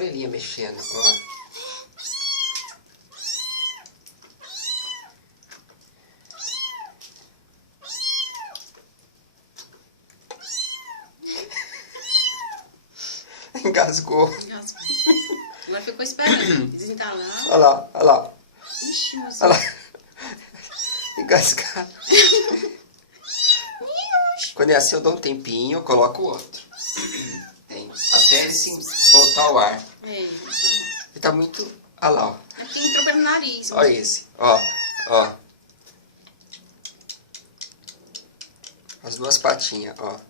orelhinha mexendo, ó. Engasgou. Engasgou. Agora ficou esperando desentalar. Olha lá, olha lá. Ixi, moço. Olha lá. Engasgado. Quando é assim eu dou um tempinho, eu coloco o outro. Tem. Até ele se voltar ao ar. É, Ele tá muito... Olha lá, ó. aqui entrou pelo nariz. Olha esse. Ó, ó. As duas patinhas, ó.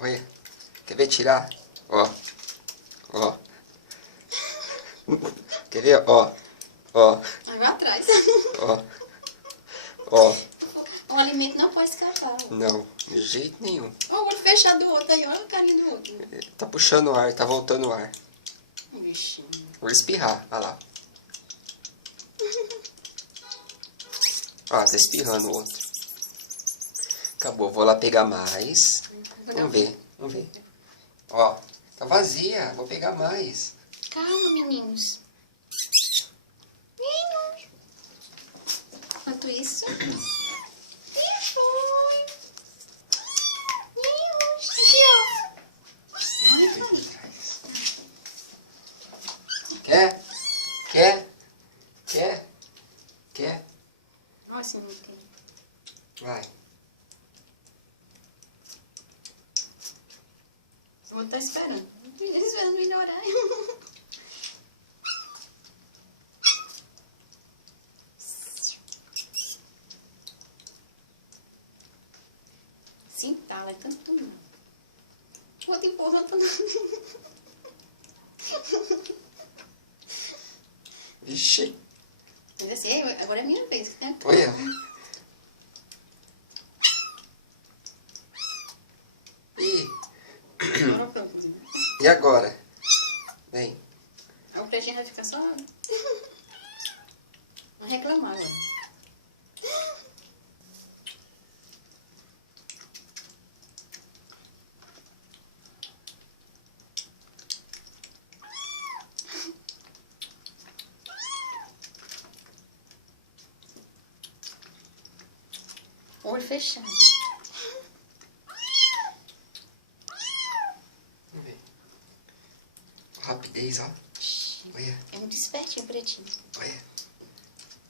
Olha. Quer ver tirar? Ó. Ó. Quer ver? Ó. Ó. Vai atrás. Ó. Ó. O alimento não pode escapar. Não, de jeito nenhum. Olha o olho fechado do outro aí. Olha a carinha do outro. Ele tá puxando o ar, tá voltando o ar. Vixe. Vou espirrar, olha lá. Ó, tá espirrando o outro. Acabou, vou lá pegar mais. Vamos ver, vamos ver. Ó, tá vazia, vou pegar mais. Calma, meninos. Meninos. Enquanto isso... Quer? Quer? Quer? Quer? Nossa, não quer. Vai. Eu vou estar esperando. Esperando melhorar. Sim, tá, ela é tanto não. Vou te empurrando. Vixe. Mas assim, agora é a minha vez. Né? Olha. Agora pronto. E agora? Vem. Aí o pretinho vai ficar só... Não reclamar agora. Olho fechado. Vamos ver. Rapidez, ó. Olha. É muito espertinho o pretinho. Olha.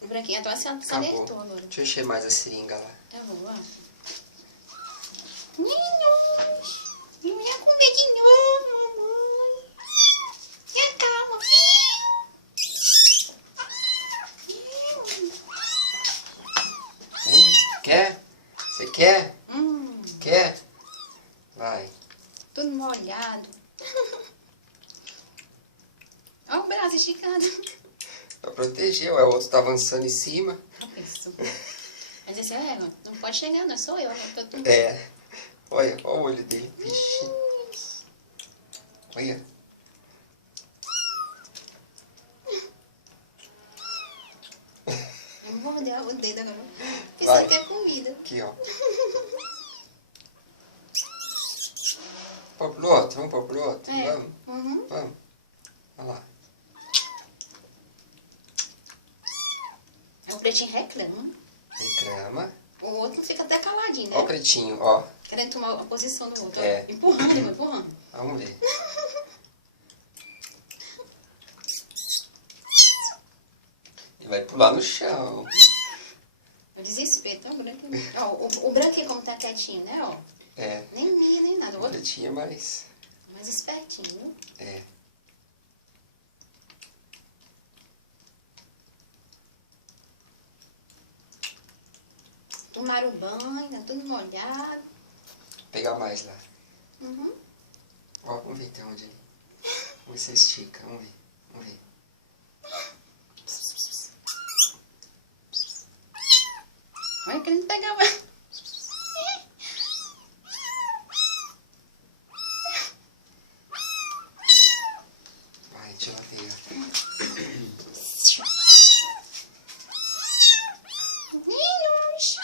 O branquinho até se Acabou. alertou agora. Deixa eu encher mais a seringa lá. Tá bom, ó. Meninos! Não ia comer de novo, mamãe. Tenha calma, filho. Vem. Quer? Você quer? Quer? Vai. Tudo molhado. Olha o braço esticado. Pra proteger, ué, o outro tá avançando em cima. Isso. Mas esse é, não pode chegar, não sou eu. É. Olha, olha o olho dele. Vixe. Olha. Eu vou morder o dedo agora. Vai. Pensando que é comida. Aqui, ó. Pôr pro outro? Vamos pôr pro outro? É. Vamos? Uhum. Vamos. Olha lá. Aí o pretinho reclama. Reclama. O outro fica até caladinho, né? Ó o pretinho, ó. Querendo tomar a posição do outro. É. Ó. Empurrando, irmão, empurrando. Vamos ver. E vai pular no chão. O desespero, tá? O branquinho. Ó, o branquinho como tá quietinho, né? Ó. É. Nem mia, nem nada. O O outro pretinho é mais... mais espertinho, viu? É. Tomaram banho, tá tudo molhado. Vou pegar mais lá. Uhum. Ó, vamos ver até onde ele... Vamos ver se estica. Vamos ver. Vamos ver. Olha, querendo pegar o... Vai, deixa eu ver. Meninos!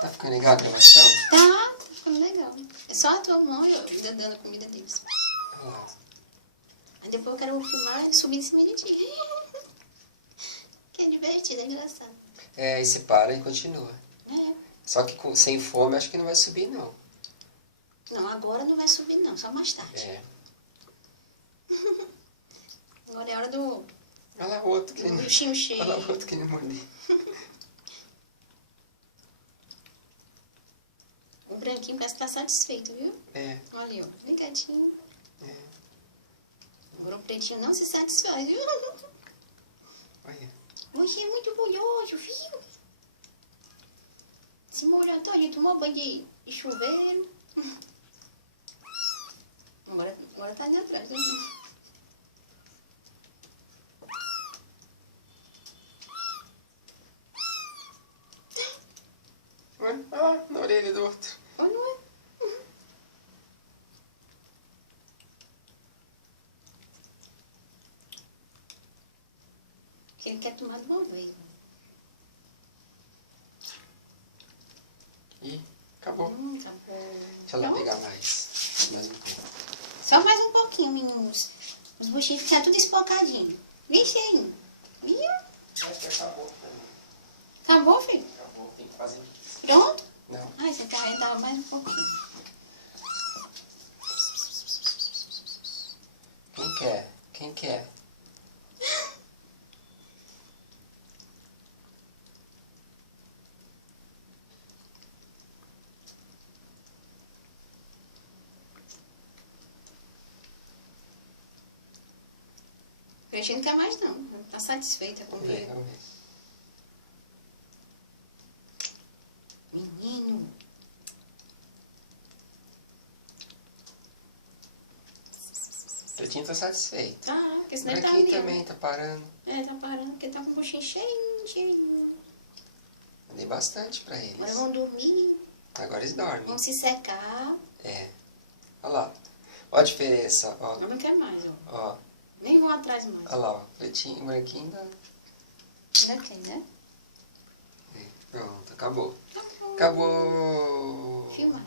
Tá ficando legal a gravação? Tá ficando legal. É só a tua mão e eu dando a comida deles. Olha lá. Aí depois eu quero filmar e subir em cima de ti. Que é divertido, é engraçado. É, aí você para e continua. É. Só que sem fome acho que não vai subir, não. Não, agora não vai subir não, só mais tarde. É. Agora é a hora do Olha lá o outro que ele... bichinho cheio. Olha lá o outro que ele mordeu. O branquinho parece que tá satisfeito, viu? É. Olha ali, ó. Vem, gatinho. É. Agora o pretinho não se satisfaz, viu? Olha. Você é muito molhoso, viu? Se molhou todo, tomou banho de chuveiro. Agora tá ali atrás, viu? Olha lá, na orelha do outro. Ou não é? Porque ele quer tomar de uma vez. Ih, acabou. Tá bom. Deixa ela Pronto. pegar mais. Mais um pouco. Só mais um pouquinho, meninos. Os buchinhos ficam tudo espocadinhos. Vem, cheinho. Viu? Acho que acabou pra mim. Acabou, filho? Acabou, tem que fazer isso. Pronto? Não. Ai, você dava mais um pouquinho. Quem quer? Quem quer? O peixinho não quer mais, não. Tá satisfeita Vamos ver, comigo. vamos ver. Menino. O pretinho tá satisfeito. Tá, porque O senão ele tá branquinho ali. ó. também tá parando. É, tá parando, porque tá com o buchinho cheinho, cheinho. Dei bastante pra eles. Agora vão dormir, Agora eles dormem. vão se secar. É. Olha lá. Olha a diferença, ó. Eu não quero mais, ó. Ó. Nem vão atrás mais. Olha lá, ó. Pretinho, branquinho dá. Ainda tem, né? Pronto, acabou. Tá bom. Acabou. Filma.